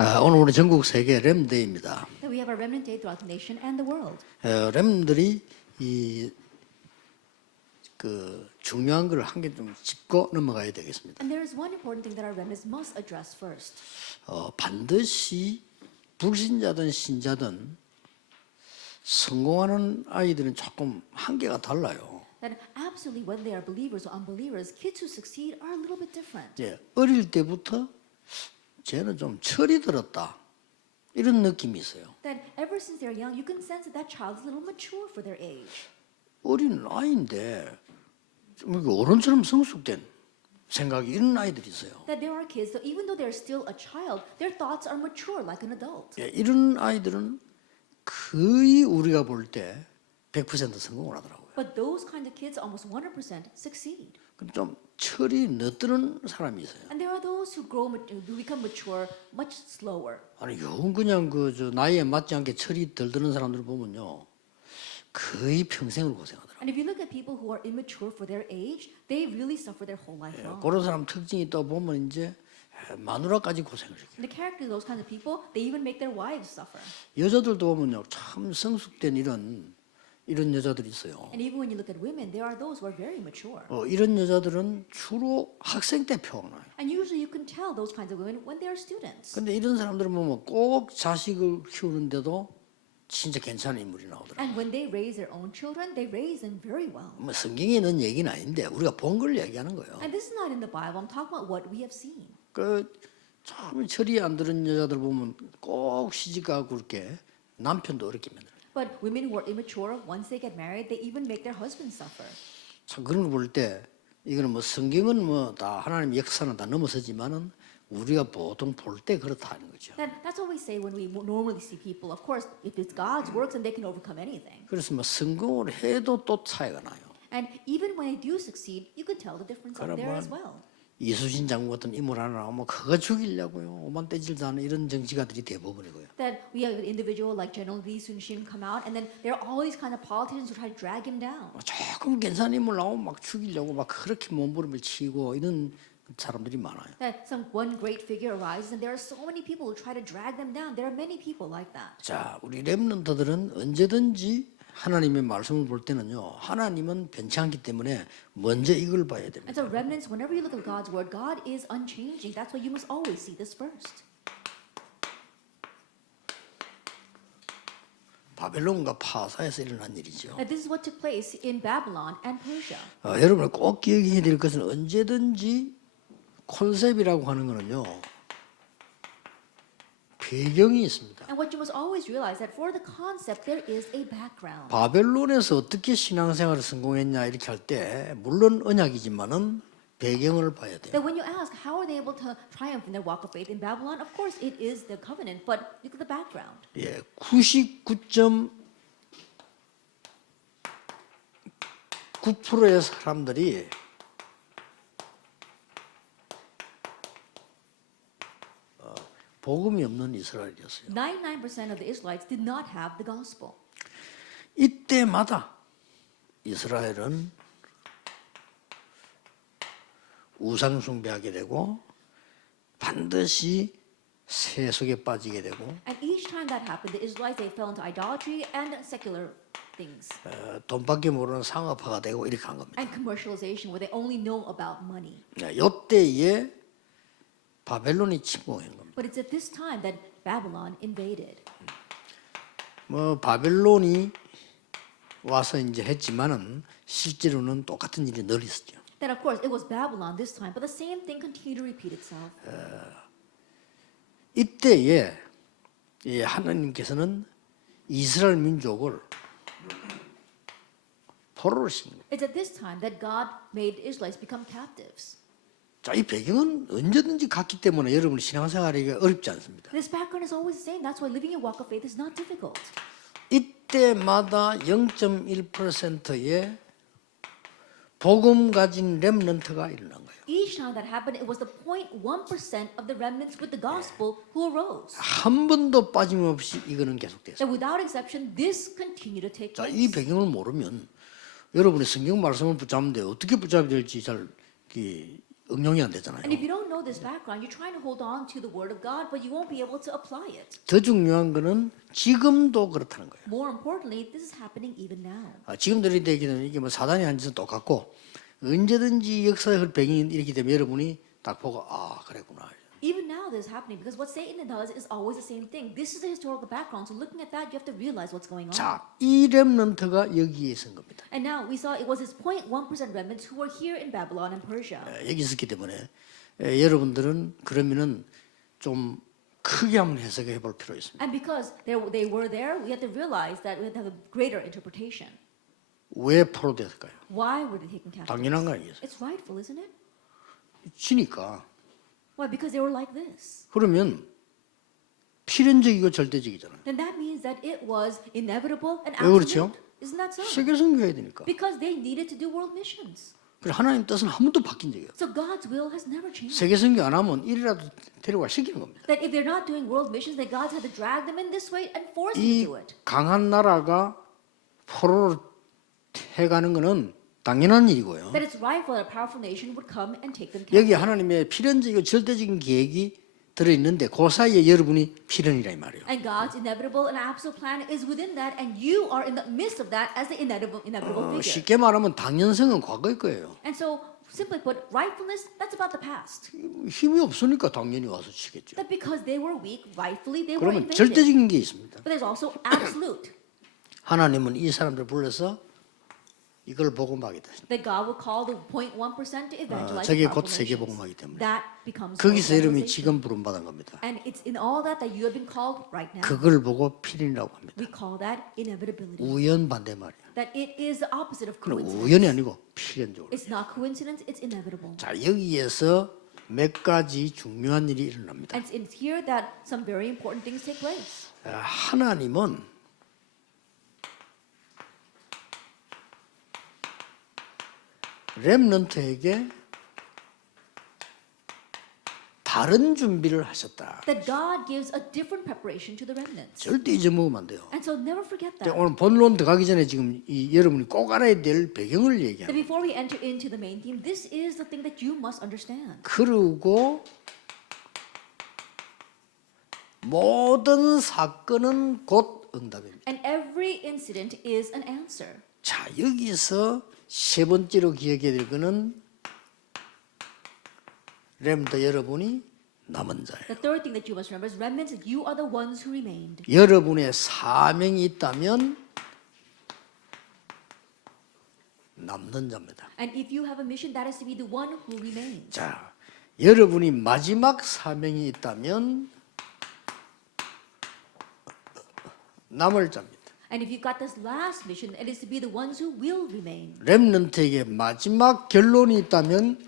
오늘 우리 전국 세계 렘데이입니다. That we have a remnant day throughout the nation and the world. 렘들이 중요한 걸 한 개 좀 짚고 넘어가야 되겠습니다. And there is one important thing that our remnants must address first. 반드시 불신자든 신자든 성공하는 아이들은 조금 한계가 달라요. That absolutely, whether they are believers or unbelievers, kids who succeed are a little bit different. 어릴 때부터 쟤는 좀 철이 들었다 이런 느낌이 있어요. That ever since they're young, you can sense that that child is a little mature for their age. 어린 아이인데 좀 이렇게 어른처럼 성숙된 생각이 이런 아이들이 있어요. That there are kids, that even though they're still a child, their thoughts are mature like an adult. 이런 아이들은 거의 우리가 볼 때 100% 성공을 하더라고요. But those kind of kids almost 100% succeed. 근데 좀 철이 늦드는 사람이 있어요. And there are those who who become mature much slower. 아니 영 그냥 나이에 맞지 않게 철이 덜 드는 사람들 보면요, 거의 평생을 고생하더라고요. And if you look at people who are immature for their age, they really suffer their whole life long. 그런 사람 특징이 또 보면 이제 마누라까지 고생을 시켜요. And the character of those kinds of people, they even make their wives suffer. 여자들도 보면요, 참 성숙된 이런 여자들이 있어요. And even when you look at women, there are those who are very mature. 이런 여자들은 주로 학생 때 표현해요. And usually you can tell those kinds of women when they are students. 근데 이런 사람들은 보면 꼭 자식을 키우는데도 진짜 괜찮은 인물이 나오더라고요. And when they raise their own children, they raise them very well. 뭐 성경에 있는 얘기는 아닌데 우리가 본 걸 얘기하는 거예요. And this is not in the Bible. I'm talking about what we have seen. 참 철이 안 드는 여자들 보면 꼭 시집가고 그렇게 남편도 어렵게 만들어요. But women who are immature, once they get married, they even make their husbands suffer. 참 그런 거 볼 때 이거는 뭐 성경은 뭐 다 하나님 역사는 다 넘어서지만은 우리가 보통 볼 때 그렇다는 거죠. That's what we say when we normally see people. Of course, if it's God's works, then they can overcome anything. 그래서 뭐 성공을 해도 또 차이가 나요. And even when they do succeed, you can tell the difference up there as well. 이수진 장군 같은 인물 하나 나오면 그거 죽이려고요. 오만 떼질도 않은 이런 정치가들이 대부분이고요. That we have an individual like General Lee Sun-shin come out, and then there are all these kind of politicians who try to drag him down. 조금 괜찮은 인물 나오면 막 죽이려고 막 그렇게 몸부림을 치고 이런 사람들이 많아요. That some one great figure arises, and there are so many people who try to drag them down. There are many people like that. 자, 우리 렘넌트들은 언제든지 하나님의 말씀을 볼 때는요, 하나님은 변치 않기 때문에 먼저 이걸 봐야 And 됩니다. so remnants, whenever you look at God's word, God is unchanging. That's why you must always see this first. 바벨론과 파사에서 일어난 일이죠. That this is what took place in Babylon and Persia. 여러분 꼭 기억해야 될 것은 언제든지 콘셉트라고 하는 거는요, 배경이 있습니다. And what you must always realize that for the concept there is a background. 바벨론에서 어떻게 신앙생활을 성공했냐 이렇게 할 때 물론 언약이지만은 배경을 봐야 돼요. That when you ask how are they able to triumph in their walk of faith in Babylon, of course it is the covenant, but look at the background. 99.9%의 사람들이 복음이 없는 이스라엘이었어요. 99% of the Israelites did not have the gospel. 이때마다 이스라엘은 우상 숭배하게 되고 반드시 세속에 빠지게 되고 And each time that happened, the Israelites they fell into idolatry and secular things. 돈밖에 모르는 상업화가 되고 이렇게 한 겁니다. And commercialization where they only know about money. 이때에 바벨론이 침공한 겁니다. But it's at this time that Babylon invaded. 뭐 바벨론이 와서 이제 했지만은 실제로는 똑같은 일이 늘 있었죠. That of course it was Babylon this time, but the same thing continued to repeat itself. 이때에 하나님께서는 이스라엘 민족을 포로로 시킨 겁니다. It's at this time that God made the Israelites become captives. 자, 이 배경은 언제든지 같기 때문에 여러분 신앙생활이 어렵지 않습니다. This background is always the same. That's why living a walk of faith is not difficult. 이때마다 0.1%의 복음 가진 렘넌트가 일어난 거예요. Each time that happened, it was the 0.1% of the remnants with the gospel who arose. 한 번도 빠짐없이 이거는 계속됐어요. That without exception, this continued to take 자, place. 이 배경을 모르면 여러분이 성경 말씀을 붙잡는데 어떻게 붙잡아야 될지 잘 응용이 안 되잖아요. And if you don't know know this background, you're trying to hold on to the word of God, but you won't be able to apply it. 더 중요한 거는 지금도 그렇다는 거예요. More importantly, this is happening even now. 지금도 이렇게 되기 때문에 이게 뭐 사단이 한 짓은 똑같고 언제든지 역사의 배경이 이렇게 되면 여러분이 딱 보고 아 그랬구나. Even now, this is happening because what Satan does is always the same thing. This is the historical background. So looking at that, you have to realize what's going on. 자, 이 렘넌트가 여기에 있은 겁니다. And now we saw it was his 0.1% remnants who were here in Babylon and Persia. 여기 있었기 때문에 여러분들은 그러면은 좀 크게 한번 해석해 볼 필요가 있습니다. And because they were there, we have to realize that we have to have a greater interpretation. 왜 포로됐을까요? Why were they taken captive? 당연한 거 아니겠어요? It's rightful, isn't it? 지니까. Why? Because they were like this. 그러면 필연적이고 절대적이잖아요. Then that means that it was inevitable and 왜 그렇죠? absolute. Isn't that so? 세계 선교해야 되니까. Because they needed to do world missions. 그래 하나님 뜻은 한 번도 바뀐 적이 없어요. So God's will has never changed. 세계 선교 안 하면 이리라도 데려와 시키는 겁니다. That if they're not doing world missions, that God's had to drag them in this way and force them 이 to do it. 강한 나라가 포로로 해가는 거는 당연한 일이고요. That it's rightful that a powerful nation would come and take them 여기 captive. 하나님의 필연적이고 절대적인 계획이 들어있는데 그 사이에 여러분이 필연이라 이 말이에요. And God's inevitable and absolute plan is within that, and you are in the midst of that as the inevitable figure. 쉽게 말하면 당연성은 과거의 거예요. And so, simply put, rightfulness, that's about the past. 힘이 없으니까 당연히 와서 치겠죠. That because they were weak, rightfully they were 그러면 invaded. 절대적인 게 있습니다. But there's also absolute. 하나님은 이 사람들 불러서 이걸 복음하겠다. That God will call the 0.1% to evangelize 저게 the 곧 powerful 세계 nations. 복음하기 때문에 That becomes 거기서 여러분이 evangelization. 지금 부름받은 겁니다. And it's in all that you have been called right now. 그걸 보고 필연이라고 합니다. We call that inevitability. 우연 반대 말이에요. That it is the opposite of 그건 coincidence. 우연이 아니고 필연적으로. It's not coincidence, it's inevitable. 자 여기에서 몇 가지 중요한 일이 일어납니다. And it's here that some very important things take place. 하나님은 렘넌트에게 다른 준비를 하셨다. That God gives a different preparation to the remnants. 절대 잊어먹으면 안 돼요. And so never forget 근데 that. 오늘 본론 들어가기 전에 지금 여러분이 꼭 알아야 될 배경을 That 얘기합니다. before we enter into the main theme, this is the thing that you must understand. 그리고 모든 사건은 곧 응답입니다. And every incident is an answer. 자 여기서 세 번째로 기억해야 될 거는 렘더 여러분이 남은 자예요. The third thing that you must remember is remnants, that you are the ones who remained. 여러분의 사명이 있다면 남는 자입니다. And if you have a mission, that is to be the one who remains. 자, 여러분이 마지막 사명이 있다면 남을 자입니다. And if you've got this last mission, it is to be the ones who will remain. 렘넌트에게 마지막 결론이 있다면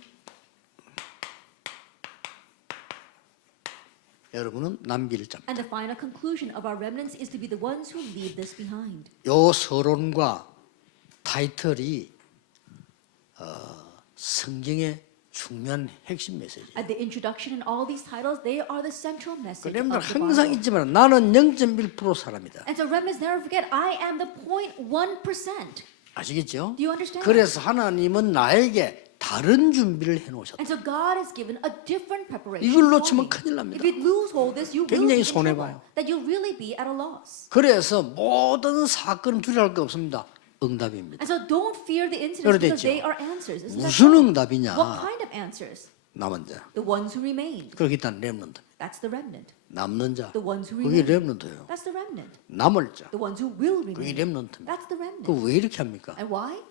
여러분은 남길 자입니다. And the final conclusion of our remnants is to be the ones who leave this behind. 요 서론과 타이틀이 성경의 중요한 핵심 메시지. At the introduction and all these titles, they are the central message of 렘넌트 the 항상 Bible. 있지만 나는 0.1% 사람이다. And so remnants never forget, I am the 0.1%. 아시겠죠? Do you understand? 그래서 하나님은 나에게 다른 준비를 해놓으셨다. And so God has given a different preparation. 이걸 for 놓치면 me. 큰일 납니다. If you lose hold of this, you will 굉장히 be in trouble. 손해봐요. That you'll really be at a loss. 그래서 모든 사건은 두려워할 거 없습니다. 응답입니다. And so don't fear the incidents 그렇겠죠. because they are answers. Isn't that 무슨 so? 응답이냐? What kind of answers? 남은 자. The ones who remained. 그렇기 때문에 렘넌트. That's the remnant. 남는 자. The ones who 그게 remain. 렘넌트예요. That's the remnant. 남을 자. The ones who will 그게 remain. 렘넌트입니다. That's the remnant. 그 왜 이렇게 합니까? And why?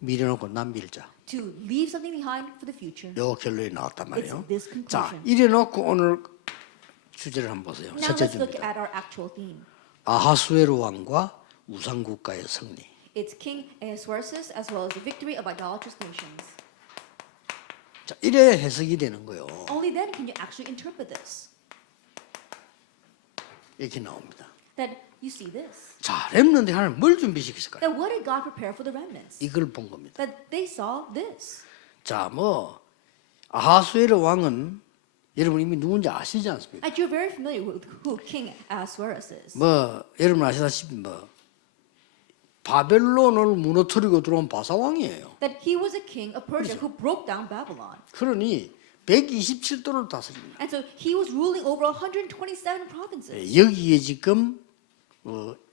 미래놓고 남길 자. To leave something behind for the future. 요 결론이 나왔단 말이에요. It's this 자, conclusion. 이래놓고 오늘 주제를 한번 보세요. Now 첫째 let's look 주입니다. at our actual theme. 아하수에로 왕과 우상국가의 승리. It's King Ahasuerus as well as the victory of idolatrous nations. 자, 이래 해석이 되는 거예요. Only then can you actually interpret this. 이렇게 나옵니다. That you see this. 자, 렘넌트 하나님 뭘 준비시켰을까요? That what did God prepare for the remnants? 이걸 본 겁니다. That they saw this. 자, 아하수에로 왕은 여러분 이미 누군지 아시지 않습니까? And you're very familiar with who King Ahasuerus is. 여러분 아시다시피 바벨론을 무너뜨리고 들어온 바사왕이에요. That he was a king of Persia who broke down Babylon. 그러니 127도를 다스립니다. And so he was ruling over 127 provinces. 여기에 지금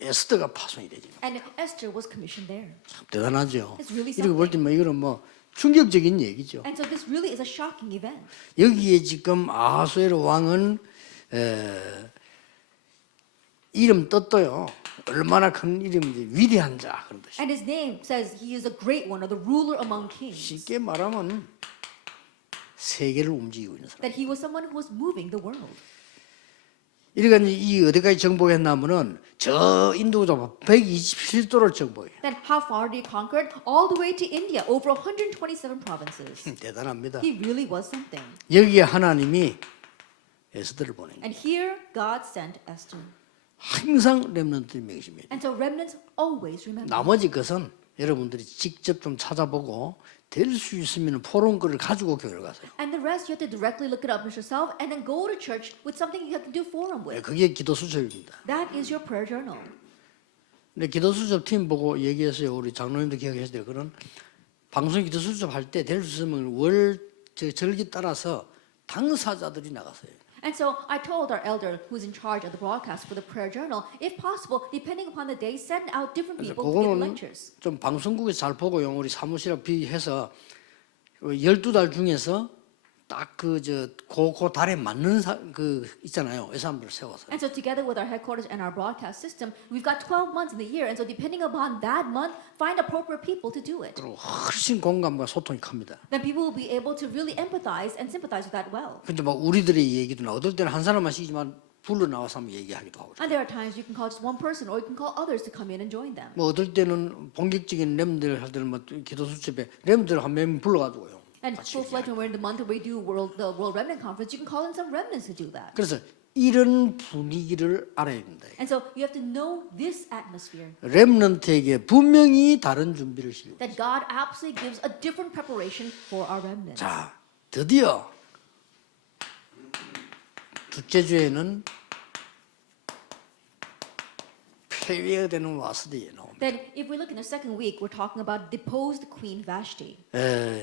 에스더가 파송이 되죠. And Esther was commissioned there. 참 대단하죠. It's really 이렇게 볼 때면 이거는 뭐 충격적인 얘기죠. And so this really is a shocking event. 여기에 지금 아하수에로 왕은 이름 떴어요. 얼마나 큰 이름인지 위대한 자 그런 뜻이에요. And his name says he is a great one, or the ruler among kings. 쉽게 말하면 세계를 움직이고 있는 사람. That he was someone who was moving the world. 이러니까 이 어디까지 정복했냐면은 저 인도가 127도를 정복해요. Then how far did he conquer? All the way to India, over 127 provinces. 대단합니다. He really was something. 여기에 하나님이 에스더를 보낸 거예요. And here God sent Esther. 항상 렘넌트를 명심해요. And so remnants always remember. 나머지 것은 여러분들이 직접 좀 찾아보고 될 수 있으면 포럼글을 가지고 교회를 가세요. And the rest you have to directly look it up yourself and then go to church with something you have to do forum with. 그게 기도 수첩입니다. That is your prayer journal. 근데 기도 수첩 팀 보고 얘기했어요. 우리 장로님도 기억하셔야 돼요. 그런 방송 기도 수첩 할 때 될 수 있으면 절기 따라서 당사자들이 나가세요. And so I told our elder who's in charge of the broadcast for the prayer journal, if possible, depending upon the day, send out different people to give 그거는 lectures. 좀 방송국에서 잘 보고요. 우리 사무실에 비해서 12달 중에서 딱 그 달에 맞는 그 있잖아요. 예산을 세워서. And so together with our headquarters and our broadcast system, we've got 12 months in the year. And so depending upon that month, find appropriate people to do it. 그리고 훨씬 공감과 소통이 큽니다. Then people will be able to really empathize and sympathize with that well. 근데 막 우리들의 얘기도 나 어떨 때는 한 사람만 시키지만 불러 나와서 한번 얘기하기도 하고. And there are times you can call just one person or you can call others to come in and join them. 뭐 어떨 때는 본격적인 렘들 할 때는 뭐 기도 수첩에 렘들 한 명 불러가지고요. And full-fledged when we're in the month where we do the World Remnant Conference, you can call in some remnants to do that. 그래서 이런 분위기를 알아야 된다. And so you have to know this atmosphere. 렘넌트에게 분명히 다른 준비를 시키고. That God absolutely gives a different preparation for our remnants. 자, 드디어 둘째 주에는 폐위가 되는 와스디에 나옵니다. Then if we look in the second week, we're talking about deposed Queen Vashti.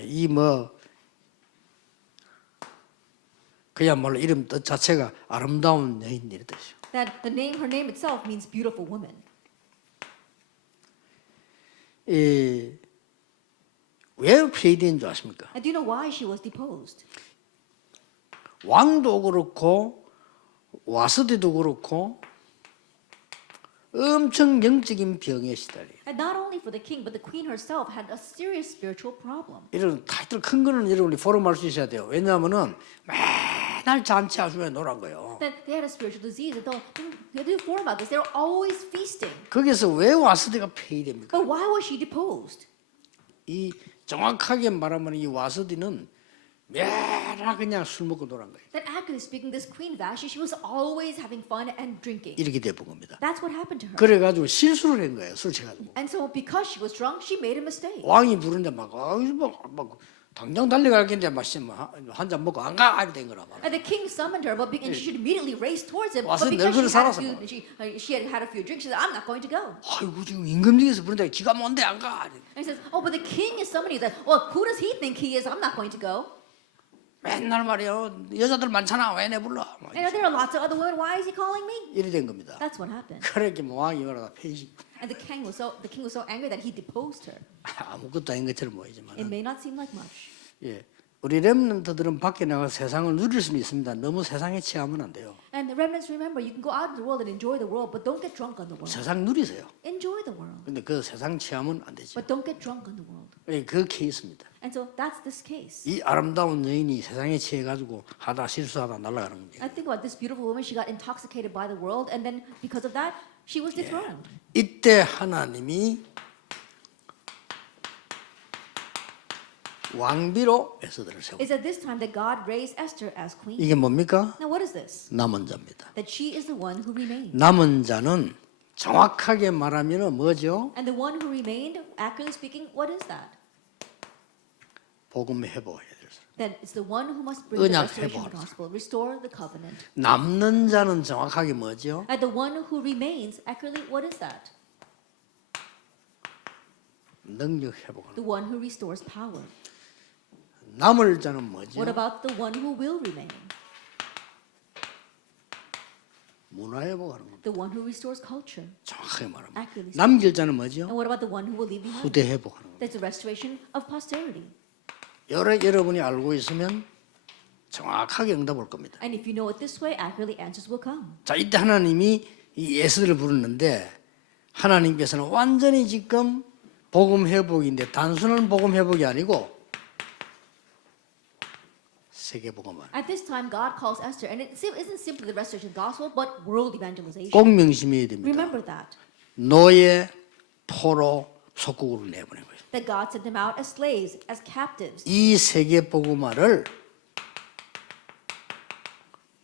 이 뭐 그야말로 이름 뜻 자체가 아름다운 여인이라 뜻이요. That her name itself means beautiful woman. 왜 폐위된 줄 아십니까? And do you know why she was deposed? 왕도 그렇고 와스디도 그렇고 엄청 영적인 병에 시달려요. And not only for the king, but the queen herself had a serious spiritual problem. 이런 타이틀 큰 거는 여러분이 포럼할 수 있어야 돼요. 왜냐하면은 맨날 잔치하시면 놀란 거예요. Then they had a spiritual disease. And they didn't inform about this. They were always feasting. 거기서 왜 와스디가 폐위됩니까? But why was she deposed? 이 정확하게 말하면 이 와스디는 매일 그냥 술 먹고 놀란 거예요. That accurately speaking, this Queen Vashti, she was always having fun and drinking. 이렇게 돼본 겁니다. That's what happened to her. 그래가지고 실수를 한 거예요. 술 취해가지고. And so because she was drunk, she made a mistake. 왕이 부르는데 막 당장 달려가겠는데 한 잔 먹고 안 가! 이렇게 된 거라 말이야. And the king summoned her, and she should immediately race towards him. 와서 But because 늙은이 살아서 she had a few drinks, she said, "I'm not going to go." 아이고 지금 임금님께서 부른다. 지가 뭔데 안 가? And he says, "Oh, but the king is summoning you." He's like, "Well, who does he think he is? I'm not going to go." 맨날 말이요. 여자들 많잖아. 왜 내 불러? And there are lots of other women. Why is he calling me? 이래 된 겁니다. That's what happened. 그렇게 왕이 그러다 폐지. And the king was so angry that he deposed her. 아무것도 아닌 것처럼 보이지만. It may not seem like much. 예. 우리 렘넌트들은 밖에 나가 세상을 누릴 수는 있습니다. 너무 세상에 취하면 안 돼요. And the remnants, remember, you can go out in the world and enjoy the world, but don't get drunk on the world. 세상 누리세요. Enjoy the world, 근데 그 세상 취하면 안 되죠. but don't get drunk on the world. 예, 그 케이스입니다. And so that's this case. 이 아름다운 여인이 세상에 취해가지고 하다 실수하다 날아가는 겁니다. I think about this beautiful woman. She got intoxicated by the world, and then because of that, she was dethroned. 이때 하나님이 왕비로 에스더를 세워. It's at this time that God raised Esther as queen. 이게 뭡니까? Now, what is this? 남은 자입니다. That she is the one who remained. 남은 자는 정확하게 말하면 뭐죠? And the one who remained, accurately speaking, what is that? 복음 회복해야 될 사람. That it's the one who must bring the 언약 restoration of 회복하는 the gospel, restore the covenant. 남는 자는 정확하게 뭐죠? And the one who remains, accurately, what is that? 능력 회복하는. The one who restores power. 남을 자는 뭐죠? What about the one who will remain? 문화회복하는 겁니다. The one who restores culture. 정확하게 말합니다. Accurately speaking. 남길 자는 뭐죠? And what about the one who will leave behind? 후대 회복하는 겁니다. That's the restoration of posterity. 여러분이 알고 있으면 정확하게 응답 올 겁니다. And if you know it this way, accurately answers will come. 자, 이때 하나님이 이 에스더를 부르는데 하나님께서는 완전히 지금 복음 회복인데 단순한 복음 회복이 아니고 세계 복음화. At this time, God calls Esther, and it isn't simply the restoration of the gospel, but world evangelization. 꼭 명심해야 됩니다. Remember that. 노예, 포로, 속국으로 내보낸 거예요. That God sent them out as slaves, as captives. 이 세계 복음화를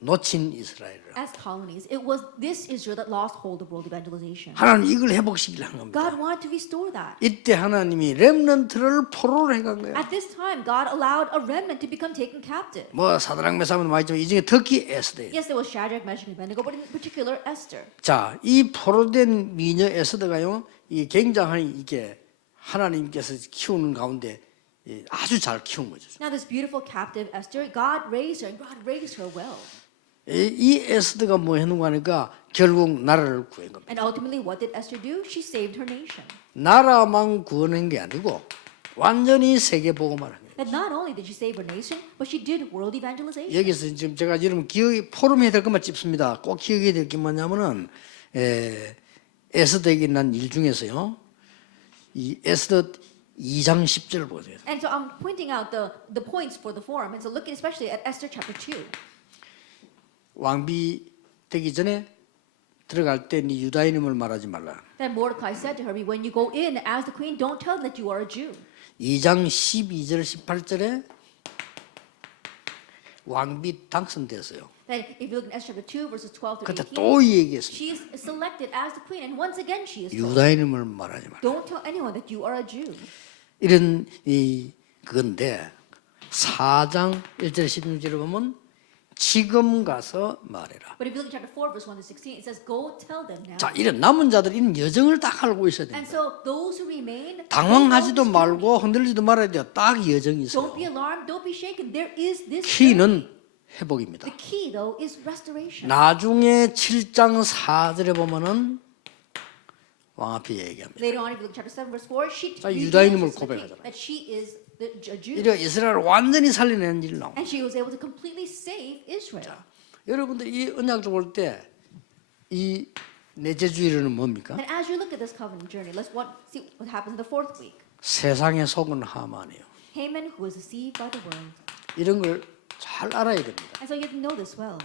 놓친 이스라엘을 As colonies. It was this Israel that lost hold of world evangelization. 하나님 이걸 회복시키려 한 겁니다. God wanted to restore that. 이때 하나님이 렘넌트를 포로로 해간 거예요. At this time, God allowed a remnant to become taken captive. 뭐 사드락 메사면 많이 있지만 이 중에 특히 에스더예요. Yes, there was Shadrach, Meshach, and Abednego, but in particular Esther. 자, 이 포로된 미녀 에스더가요, 이 굉장히 이게 하나님께서 키우는 가운데 아주 잘 키운 거죠. Now, this beautiful captive Esther, God raised her, and God raised her well. 이 에스더가 뭐 했는가 하니까 결국 나라를 구한 겁니다. And ultimately, what did Esther do? She saved her nation. 나라만 구원한 게 아니고 완전히 세계 복음화를 한 거예요. That not only did she save her nation, but she did world evangelization. 여기서 지금 제가 여러분 기억이 포럼해야 될 것만 찝습니다. 꼭 기억해야 될 게 뭐냐면은 에스더에게 난 일 중에서요. 이 에스더 2장 10절을 보세요. And so I'm pointing out the points for the forum. And so looking especially at Esther chapter 2. 왕비 되기 전에 들어갈 때 네 유다인임을 말하지 말라. Then Mordecai said to her, when you go in as the queen, don't tell them that you are a Jew. 2장 12절 18절에 왕비 당선됐어요. Then if you look in Esther chapter 2, verses 12 to 그때 18, 또 얘기했습니다. she is selected as the queen. And once again she is told, 유다인임을 말하지 말라. don't tell anyone that you are a Jew. 이런 그건데 4장 1절 16절에 보면 지금 가서 말해라. But if you look at chapter 4, verse 1 to 16, it says, go tell them now. 자, 이런 남은 자들이 이런 여정을 딱 알고 있어야 And 됩니다. so those who remain, 당황하지도 they know this 말고 흔들리지도 말아야 돼요. 딱 여정이 journey. Don't 있어요. be alarmed, don't be shaken. There is this 키는 journey. 회복입니다. The key though is restoration. 나중에 7장 4절에 보면은 왕 앞에 얘기합니다. Later on, if you look at chapter 7, verse 4, she 자, reveals 유다인임을 to the king 고백하잖아요. that she is a Jew. 이래 이스라엘을 완전히 살려낸 일 나옵니다. And she was able to completely save Israel. 여러분들 이 언약적 볼 때 이 넷째 주일은 뭡니까? And as you look at this covenant journey, let's see what happens in the fourth week. 세상에 속은 하만이에요. Haman, who was deceived by the world. 이런 걸 잘 알아야 됩니다. And so you have to know this well.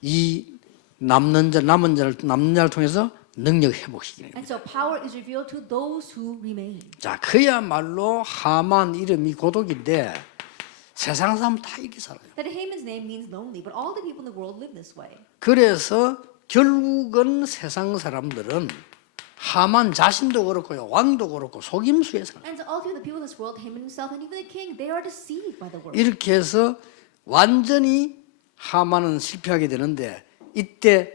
이 남는 자를 통해서 능력 회복시키는 거예요. And so power is revealed to those who remain. 자, 그야말로 하만 이름이 고독인데 세상 사람 다 이렇게 살아요. That Haman's name means lonely, but all the people in the world live this way. 그래서 결국은 세상 사람들은 하만 자신도 그렇고요, 왕도 그렇고 속임수에 살아요. And so ultimately the people of this world, Haman himself and even the king, they are deceived by the world. 이렇게 해서 완전히 하만은 실패하게 되는데 이때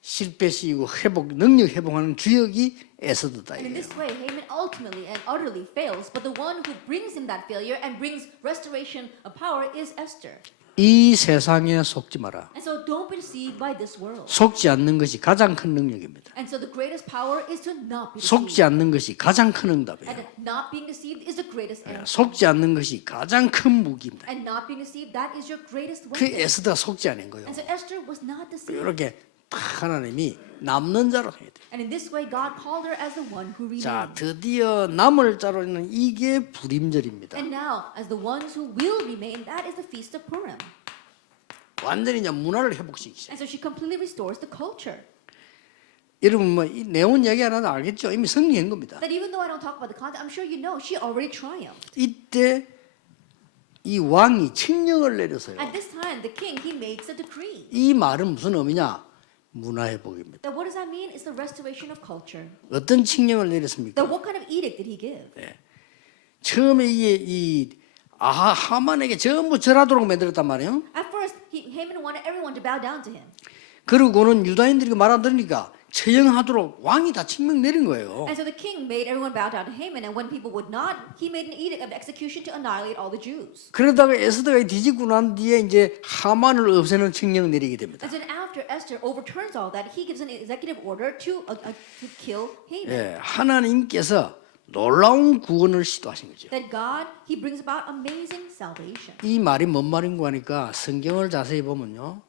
실패시키고 능력 회복하는 주역이 에스더다. And in this way, Haman ultimately and utterly fails, but the one who brings him that failure and brings restoration of power is Esther. 이 세상에 속지 마라. And so don't be deceived by this world. 속지 않는 것이 가장 큰 능력입니다. And so the greatest power is to not be 속지 deceived. 않는 것이 가장 큰 응답이에요. And not being deceived is the greatest answer. 속지 않는 것이 가장 큰 무기입니다. And not being deceived, that is your greatest 그 weapon. 에스더가 속지 않은 거예요. And so Esther was not deceived. 이렇게 딱 하나님이 남는 자로 해야 돼요. And in this way, God called her as the one who 자, remained. 드디어 남을 자로는 이게 불임절입니다. And now, as the ones who will remain, that is the Feast of Purim. 완전히 이제 문화를 회복시키죠. And so she completely restores the culture. 여러분 뭐 이 내용 얘기 안 해도 알겠죠? 이미 승리한 겁니다. That even though I don't talk about the content, I'm sure you know she already triumphed. 이때 이 왕이 칙령을 내려서요. At this time, the king, he makes a decree. 이 말은 무슨 의미냐? 문화 회복입니다. That what does that mean? It's the restoration of culture. 어떤 칙령을 내렸습니까? That what kind of edict did he give? 처음에 하만에게 전부 절하도록 만들었단 말이에요. At first, Haman wanted everyone to bow down to him. 그러고는 유다인들이 말 안 들으니까 처형하도록 왕이 다 칙명 내린 거예요. And so the king made everyone bow down to Haman, and when people would not, he made an edict of execution to annihilate all the Jews. 그러다가 에스더가 뒤집고 난 뒤에 이제 하만을 없애는 칙령 내리게 됩니다. And then after Esther overturns all that, he gives an executive order to kill Haman. 예, 하나님께서 놀라운 구원을 시도하신 거죠. That God, he brings about amazing salvation. 이 말이 뭔 말인가 하니까 성경을 자세히 보면요,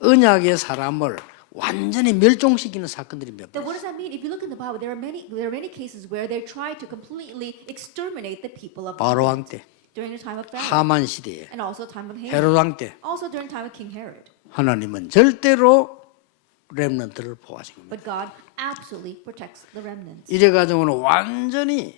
언약의 사람을 완전히 멸종시키는 사건들이 몇 Then 번. what does that mean? If you look in the Bible, there are many cases where they try to completely exterminate the people of 바로 Egypt 왕 때, during the time of Pharaoh, 하만 시대에, and also time of Haman, 헤롯 왕 때, also during time of King Herod. 하나님은 절대로 렘넌트를 보호하신 겁니다. But God absolutely protects the remnants. 이래 가지고는 완전히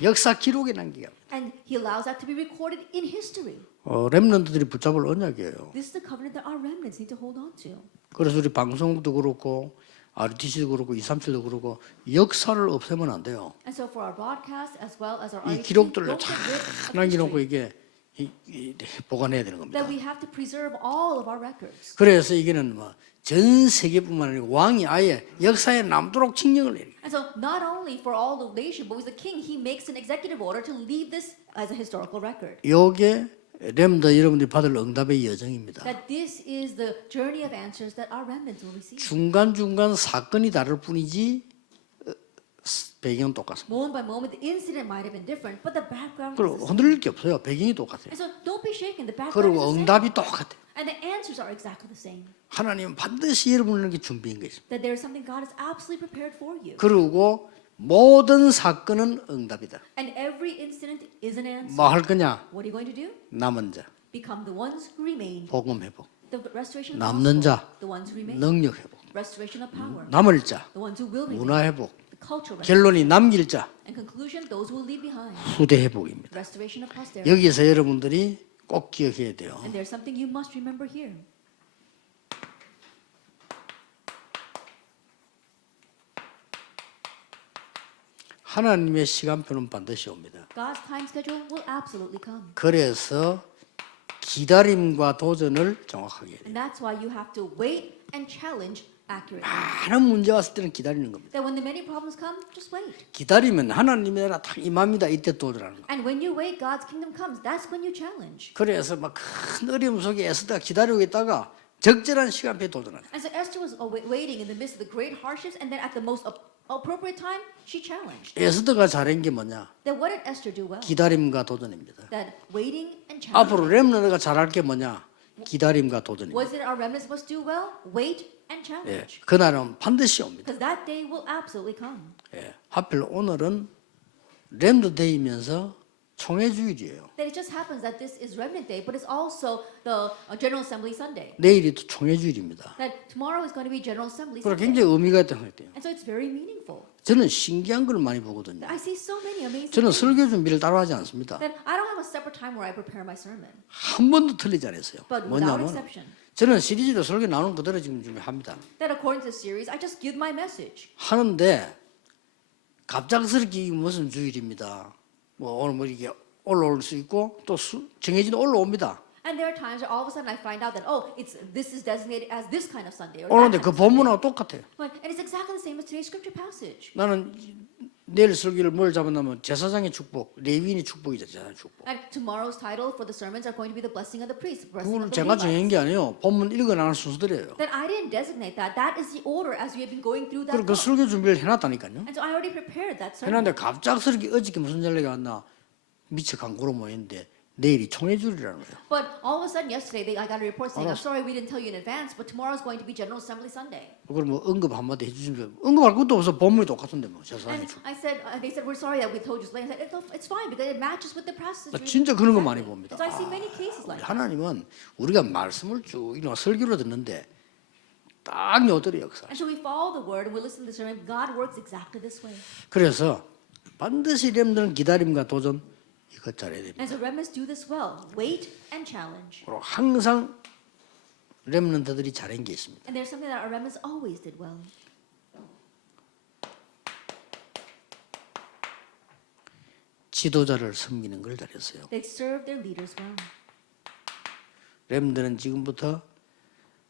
역사 기록에 남기게 합니다. And he allows that to be recorded in history. 렘넌트들이 붙잡을 언약이에요. This is the covenant that our remnants need to hold on to. 그래서 우리 방송국도 그렇고 RTC도 그렇고 237도 그렇고 역사를 없애면 안 돼요. And so for our broadcast as well as our 이 RTC, 기록들을 don't 잘 get rid of 남겨놓고 history. 이게 보관해야 되는 겁니다. That we have to preserve all of our records. 그래서 이게는 뭐 전 세계뿐만 아니고 왕이 아예 역사에 남도록 칙령을 내려. And so not only for all the nation, but with the king, he makes an executive order to leave this as a historical record. 요게 렘더 여러분들이 받을 응답의 여정입니다. That this is the journey of answers that our remnants will receive. 중간중간 사건이 다를 뿐이지 배경은 똑같습니다. Moment by moment, the incident might have been different, but the background is 그리고 the same. 흔들릴 게 없어요. 배경이 똑같아요. And so don't be shaken. The background 그리고 is the same. 응답이 똑같아요. And the answers are exactly the same. 하나님은 반드시 여러분에게 준비한 게 있습니다. That there is something God has absolutely prepared for you. 그리고 모든 사건은 응답이다. And every incident is an answer. 뭐 할 거냐? What are you going to do? 남은 자, Become the ones who remain. 복음 회복, The restoration of the 남는 gospel. 자, The ones who remain. 능력 회복, Restoration of power. 남을 자, The ones who will remain. 문화 회복, The cultural restoration. 결론이 남길 자, And conclusion, those who will leave behind. 후대 회복입니다. Restoration of posterity. 여기서 여러분들이 꼭 기억해야 돼요. And there's something you must remember here. 하나님의 시간표는 반드시 옵니다. God's time schedule will absolutely come. 그래서 기다림과 도전을 정확하게 해야 돼요. And that's why you have to wait and challenge accurately. 많은 문제 왔을 때는 기다리는 겁니다. That when the many problems come, just wait. 기다리면 하나님의 나라 딱 임합니다. 이때 도전하는 거. And when you wait, God's kingdom comes. That's when you challenge. 그래서 막 큰 어려움 속에 에스더가 기다리고 있다가 적절한 시간표에 도전하는 거예요. And so Esther was waiting in the midst of the great hardships, and then at the most appropriate time, she challenged. 에스더가 잘한 게 뭐냐? Then what did Esther do well? 기다림과 도전입니다. That waiting and challenge. 앞으로 렘너가 잘할 게 뭐냐? 기다림과 도전입니다. Was it our remnants must do well? Wait and 예, challenge. 그날은 반드시 옵니다. Because that day will absolutely come. 예, 하필 오늘은 렘더 데이면서 총회주일이에요. That it just happens that this is Remnant Day, but it's also the General Assembly Sunday. 내일이 또 총회주일입니다. That tomorrow is going to be General Assembly 그래서 Sunday. 굉장히 의미가 있다고 생각돼요. And so it's very meaningful. 저는 신기한 걸 많이 보거든요. I see so many amazing 저는 things. 설교 준비를 따로 하지 않습니다. That I don't have a separate time where I prepare my sermon. 한 번도 틀리지 않았어요. But without 뭐냐면 exception. 저는 시리즈로 설교 나누는 그대로 지금 준비합니다. That according to the series, I just give my message. 하는데 갑작스럽게 무슨 주일입니다. 뭐 오늘 뭐 이게 올라올 수 있고 또 정해진 올라옵니다. And there are times where all of a sudden I find out that this is designated as this kind of Sunday or that 오는데 kind 그 of Sunday. 본문하고 똑같아요. And it's exactly the same as today's scripture passage. 나는 내일 설교를 뭘 잡았냐면 제사장의 축복, 레위인의 축복이죠. 제사장 축복. And tomorrow's title for the sermons are going to be the blessing of the priest, blessing 그걸 of the 제가 정한 Levites. 게 아니에요. 본문 읽어나가는 순서들이에요. That I didn't designate that. That is the order as we have been going through that 그리고 그 book. 설교 준비를 해놨다니까요. And so I already prepared that sermon. 해놨는데 갑작스럽게 어저께 무슨 전례가 왔나 미처 광고로 모였는데 내일이 총회주일이라는 거예요. But all of a sudden yesterday I got a report saying, I'm sorry we didn't tell you in advance, but tomorrow's going to be General Assembly Sunday. 그럼 뭐 언급 한마디 해주시면 언급할 것도 없어. 본문이 똑같은데 뭐 제사장의 And 축복. I said, they said, we're sorry that we told you. I said, it's fine because it matches with the passage. 나 진짜 그런 거 많이 봅니다. So I see many cases like that. 하나님은 우리가 말씀을 쭉 이런 설교로 듣는데 딱 요들이 역사. And so we follow the word and we listen to the sermon. God works exactly this way. 그래서 반드시 렘들은 기다림과 도전 이것 잘해야 됩니다. And so remnants do this well. Wait and challenge. 그리고 항상 렘넌트들이 잘한 게 있습니다. And there's something that our remnants always did well. 지도자를 섬기는 걸 잘했어요. They served their leaders well. 렘들은 지금부터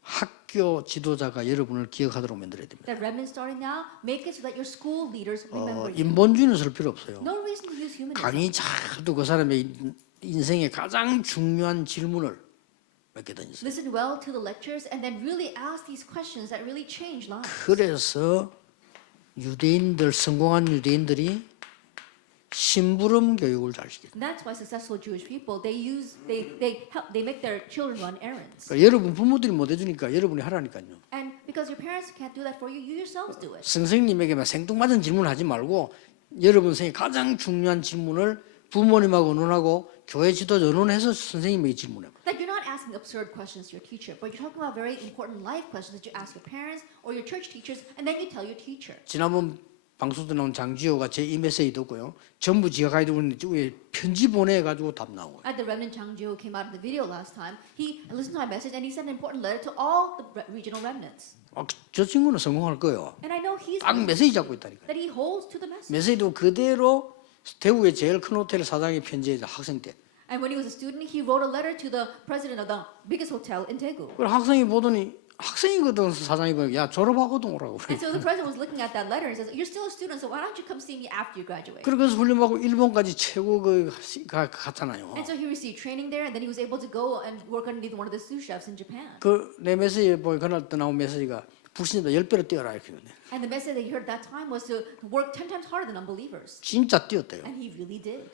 학교 지도자가 여러분을 기억하도록 만들어야 됩니다. That remnant starting now, make it so that your school leaders remember you. 인본주의는 쓸 필요 없어요. No reason to use humanism. 강의 잘 듣고 그 사람의 인생의 가장 중요한 질문을 몇 개 던지세요. Listen well to the lectures and then really ask these questions that really change lives. 그래서 유대인들 성공한 유대인들이 심부름 교육을 잘 시켜요. And that's why successful Jewish people they make their children run errands. 그러니까 여러분 부모들이 못 해주니까 여러분이 하라니까요. And because your parents can't do that for you, you yourselves do it. 선생님에게만 생뚱맞은 질문하지 말고 여러분 생에 가장 중요한 질문을 부모님하고 의논하고 교회 지도자 의논해서 선생님에게 질문해봐. That you're not asking absurd questions to your teacher, but you're talking about very important life questions that you ask your parents or your church teachers, and then you tell your teacher. 지난번 방송도 나온 장지호가 제 이메시지 듣고요. 전부 지가 가야 되고 있는데 위에 편지 보내가지고 답 나오고. At the remnant Chang Jiu came out in the video last time, he listened to my message and he sent an important letter to all the regional remnants. 저 친구는 성공할 거예요. And I know 딱 메시지 잡고 있다니까. that he holds to the message. 메시지도 그대로 대구의 제일 큰 호텔 사장의 편지에 학생 때. And when he was a student, he wrote a letter to the president of the biggest hotel in Daegu. 그 학생이 보더니 학생이거든 사장이 보니 야 졸업하고도 오라고 그래. And so the president was looking at that letter and says, "You're still a student, so why don't you come see me after you graduate?" 그래서 훈련하고 일본까지 최고 갔잖아요. And so he received training there, and then he was able to go and work underneath one of the sous chefs in Japan. 그 내 메시지에 보니 그날 또 나온 메시지가 불신자 10배로 뛰어라 이렇게. And the message that he heard at that time was to work 10 times harder than unbelievers. 진짜 뛰었대요. And he really did.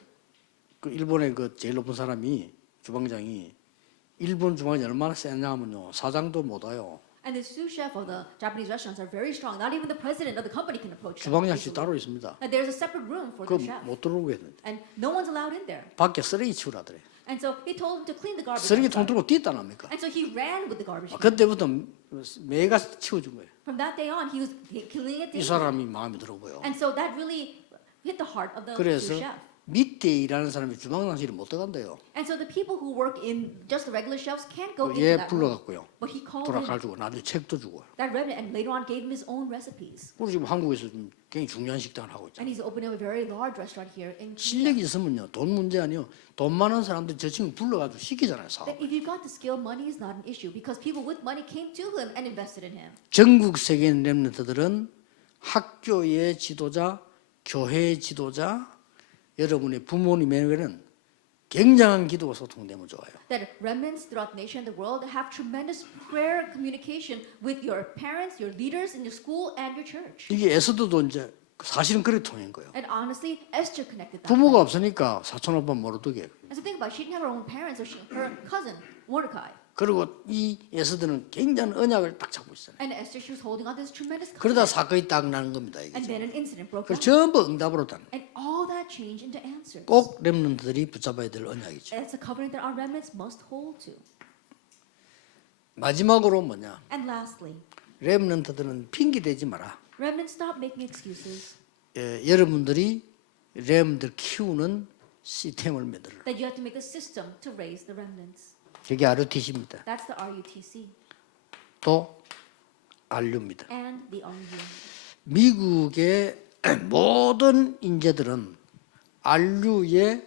그 일본의 그 제일 높은 사람이 주방장이 일본 주방이 얼마나 세냐 하면요 사장도 못 와요. And the sous chef of the Japanese restaurants are very strong. Not even the president of the company can approach them. 주방장실 따로 있습니다. And there's a separate room for 그 the chef. 못 들어오게 했는데 And no one's allowed in there. 밖에 쓰레기 치우라더래. And so he told him to clean the garbage. 쓰레기통 outside. 들고 뛰었다랍니까? And so he ran with the garbage. can. 그때부터 매가 치워준 거예요. From that day on, he was cleaning it 이 daily. 사람이 마음에 들어 보여. And so that really hit the heart of the 그래서 sous chef. 밑에 일하는 사람이 주방장실에 못 들어간대요. And so the people who work in just the regular chefs can't go into 얘 that room. 불러갖고요. But he called him 돌아가지고 나중에 책도 주고. that remnant and later on gave him his own recipes. 우리 지금 한국에서 좀 굉장히 중요한 식당을 하고 And 있잖아요. he's opening up a very large restaurant here in Korea. 실력이 있으면요 돈 문제 아니요. 돈 많은 사람들 저 친구 불러가지고 시키잖아요 사업. That if you've got the skill, money is not an issue because people with money came to him and invested in him. 전국 세계 렘넌트들은 학교의 지도자, 교회의 지도자, 여러분의 부모님에게는 굉장한 기도와 소통되면 좋아요. That remnants throughout the nation and the world have tremendous prayer communication with your parents, your leaders in your school, and your church. 이게 에스더도 이제 사실은 그렇게 통한 거예요. And honestly, Esther connected that. 부모가 없으니까 사촌 오빠 모르게. And so think about it, she didn't have her own parents, so her cousin, Mordecai. 그리고 이 에스더는 굉장한 언약을 딱 잡고 있어요. And Esther, she was holding on to this tremendous 그러다 covenant. 사건이 딱 나는 겁니다. 이게. And then an incident broke 그 out. 전부 응답으로 다. And all that changed into answers. 꼭 렘넌트들이 붙잡아야 될 언약이죠. And it's a covenant that our remnants must hold to. 마지막으로 뭐냐? And lastly, 렘넌트들은 핑계 대지 마라. remnants, stop making excuses. 여러분들이 렘들 키우는 시스템을 만들어라. That you have to make a system to raise the remnants. 그게 RUTC입니다. That's the RUTC 또 RU입니다. and the RU. 미국의 모든 인재들은 RU에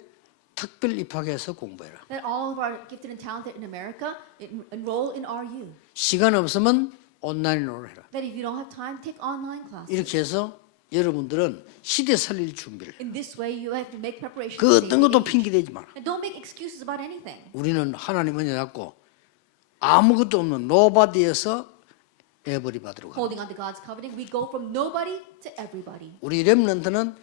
특별 입학해서 공부해라. That all of our gifted and talented in America enroll in RU. 시간 없으면 온라인으로 해라. That if you don't have time, take online classes. 이렇게 해서 여러분들은 시대 살릴 준비를 해. In this way, you have to make preparations. 그 어떤 것도 핑계 대지 마라. And don't make excuses about anything. 우리는 하나님 은혜 잡고 아무것도 없는 노바디에서 에버리 받으러 가. Holding on to God's covenant, we go from nobody to everybody. 우리 렘넌트는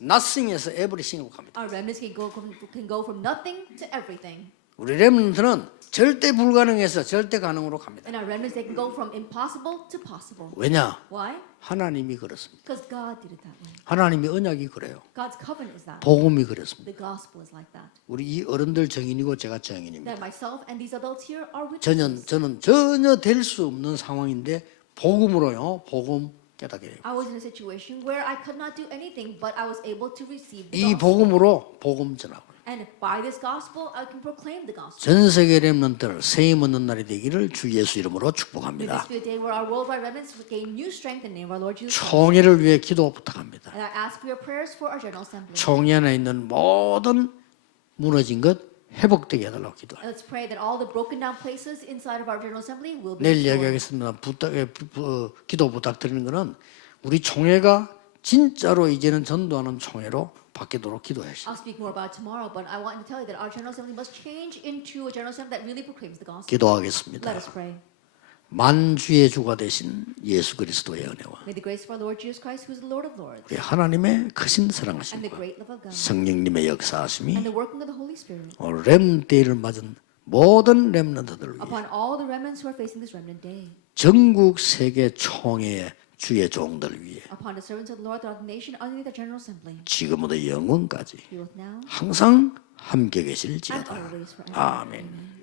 nothing에서 everything으로 갑니다. Our remnants can go from nothing to everything. 우리 렘넌트는 절대 불가능해서 절대 가능으로 갑니다. And our remnants, they can go from impossible to possible. 왜냐? Why? 하나님이 그렇습니다. Because God did it that way. 하나님의 언약이 그래요. God's covenant is that. 복음이 그렇습니다. The gospel is like that. 우리 이 어른들 정인이고 제가 정인입니다. That myself and these adults here are witnesses. 저는 전혀 될 수 없는 상황인데 복음으로요. 복음 깨닫게 돼요. I was in a situation where I could not do anything, but I was able to receive the 이 gospel. 복음으로 복음 전하고 And by this gospel, I can proclaim the gospel. 전 세계 렘넌트들 세임 얻는 날이 되기를 주 예수 이름으로 May 축복합니다. this be a day where our worldwide remnants will gain new strength in the name of our Lord Jesus Christ. 총회를 위해 기도 부탁합니다. And I ask for your prayers for our General Assembly. 총회 안에 있는 모든 무너진 것 회복되게 해달라고 기도해요. Let's pray that all the broken down places inside of our General Assembly will be 내일 restored. 이야기하겠습니다. 기도 부탁드리는 것은 우리 총회가 진짜로 이제는 전도하는 총회로 바뀌도록 기도하시오. I'll speak more about it tomorrow, but I want to tell you that our General Assembly must change into a General Assembly that really proclaims the gospel. 기도하겠습니다. Let us pray. 만주의 주가 되신 예수 그리스도의 은혜와 May the grace of our Lord Jesus Christ, who is the Lord of Lords, 우리 하나님의 크신 and the 사랑하심과 great love of God, 성령님의 역사하심이 and the working of the Holy Spirit 오늘 렘때를 맞은 모든 렘넌트들을 위해 upon all the remnants who are facing this remnant day, 전국 세계 총회의 주의 종들 위해 upon the servants of the Lord throughout the nation underneath the General Assembly, 지금부터 영원까지 be with now 항상 함께 and 계실지어다. always forever. 아멘. Amen.